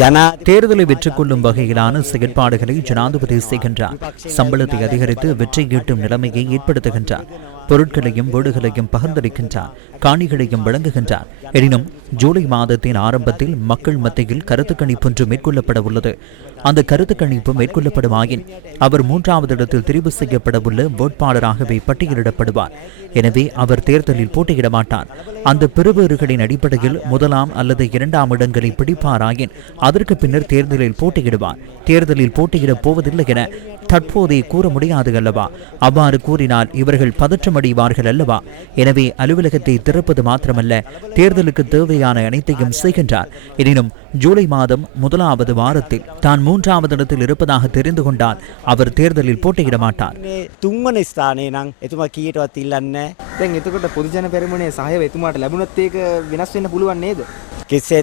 ஜனா தேர்தலை வெற்றி கொள்ளும் வகையிலான செயற்பாடுகளை ஜனாதிபதி செய்கின்றார். சம்பளத்தை அதிகரித்து வெற்றி ஈட்டும் நிலைமையை ஏற்படுத்துகின்றார். பொருட்களையும் வீடுகளையும் பகிர்ந்தளிக்கின்றார் காணிகளையும் வழங்குகின்றார் எனினும் ஜூலை மாதத்தின் ஆரம்பத்தில் மக்கள் மத்தியில் கருத்து கணிப்பொன்று மேற்கொள்ளப்பட உள்ளது. அந்த கருத்து கணிப்பு மேற்கொள்ளப்படுமாயின் அவர் மூன்றாவது இடத்தில் தெரிவு செய்யப்படவுள்ள வேட்பாளராகவே பட்டியலிடப்படுவார். எனவே அவர் தேர்தலில் போட்டியிட மாட்டார். அந்த பெறுபேறுகளின் அடிப்படையில் முதலாம் அல்லது இரண்டாம் இடங்களை பிடிப்பாராயின் அதற்கு பின்னர் தேர்தலில் போட்டியிடுவார். தேர்தலில் போட்டியிடப் போவதில்லை என தற்போதே கூற முடியாது அல்லவா அவ்வாறு கூறினால் இவர்கள் பதற்றமடைவார்கள் அல்லவா எனவே அலுவலகத்தை திறப்பது மாத்திரமல்ல தேர்தலுக்கு தேவையான அனைத்தையும் செய்கின்றார் எனினும் ஜூலை மாதம் முதலாவது வாரத்தில் தான் மூன்றாவது இடத்தில் இருப்பதாக தெரிந்து கொண்டால் அவர் தேர்தலில் போட்டியிட மாட்டார் මේ තුන්වන ස්ථානය නම් එතුමා කීටවත් ඉල්ලන්න දැන් එතකොට පොදුජන පෙරමුණේ සහය එතුමාට ලැබුණොත් ඒක වෙනස් වෙන්න පුළුවන් නේද?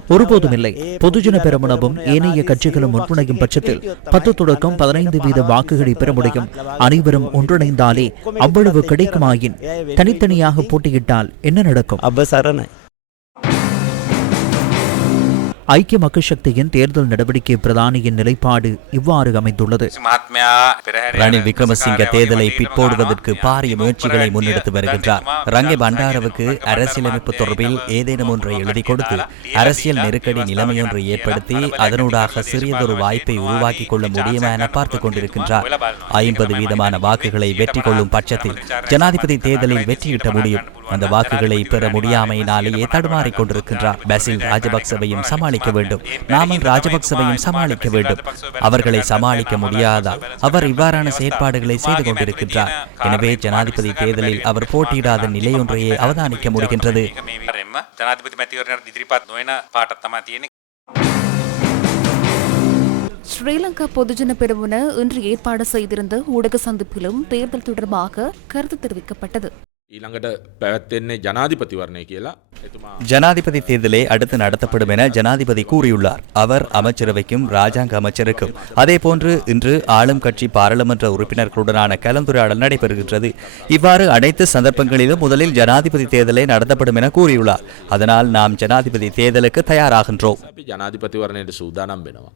ஒருபோதும் இல்லை பொதுஜன பெருமனவும் ஏனைய கட்சிகளும் ஒன்றிணையும் பட்சத்தில் பத்து தொடக்கம் பதினைந்து வீத வாக்குகளை பெற முடியும். அனைவரும் ஒன்றிணைந்தாலே அவ்வளவு கிடைக்குமாயின் தனித்தனியாக போட்டியிட்டால் என்ன நடக்கும்? ஐக்கிய மக்கள் சக்தியின் தேர்தல் நடவடிக்கை பிரதானியின் நிலைப்பாடு இவ்வாறு அமைந்துள்ளது ரணில் விக்ரமசிங்க தேர்தலை பிற்போடுவதற்கு பாரிய முயற்சிகளை முன்னெடுத்து வருகின்றார் ரங்கே பண்டாரவுக்கு அரசியலமைப்பு தொடர்பில் ஏதேனும் ஒன்றை எழுதி கொடுத்து அரசியல் நெருக்கடி நிலைமையொன்றை ஏற்படுத்தி அதனூடாக சிறியதொரு வாய்ப்பை உருவாக்கி கொள்ள முடியுமா என பார்த்துக் கொண்டிருக்கின்றார் ஐம்பது வீதமான வாக்குகளை வெற்றி கொள்ளும் பட்சத்தில் ஜனாதிபதி தேர்தலில் வெற்றியிட்ட முடியும் அந்த வாக்குகளை பெற முடியாமையினாலேயே தடுமாறிக் கொண்டிருக்கின்றார் பசில் ராஜபக்சவையும் சமாளி சமாளிக்க வேண்டும். நாமும் ராஜபக்சவையும் சமாளிக்க வேண்டும். அவர்களை சமாளிக்க முடியாதால் அவர் இவ்வாறான செயற்பாடுகளை செய்து கொண்டிருக்கின்றார். எனவே ஜனாதிபதி தேர்தலில் அவர் போட்டியிடாத நிலையொன்றையே அவதானிக்க முடிகின்றது. ஸ்ரீலங்கா பொதுஜன பிரிவினர் இன்று ஏற்பாடு செய்திருந்த ஊடக சந்திப்பிலும் தேர்தல் தொடர்பாக கருத்து தெரிவிக்கப்பட்டது. ඊළඟට පැවැත්වෙන්නේ ජනාධිපතිවරණය කියලා එතුමා ஜனாதிபதி தேர்தலே அடுத்து நடத்தப்படும் என ஜனாதிபதி கூறியுள்ளார் அவர் அமைச்சரவைக்கும் ராஜாங்க அமைச்சருக்கும் அதேபோன்று இன்று ஆளும் கட்சி பாராளுமன்ற உறுப்பினர்களுடனான கலந்துரையாடல் நடைபெறுகின்றது இவ்வாறு அனைத்து சந்தர்ப்பங்களிலும் முதலில் ஜனாதிபதி தேர்தலே நடத்தப்படும் என கூறியுள்ளார் அதனால் நாம் ஜனாதிபதி தேர்தலுக்கு தயாராகின்றோம் අපි ජනාධිපතිවරණයට සූදානම් වෙනවා.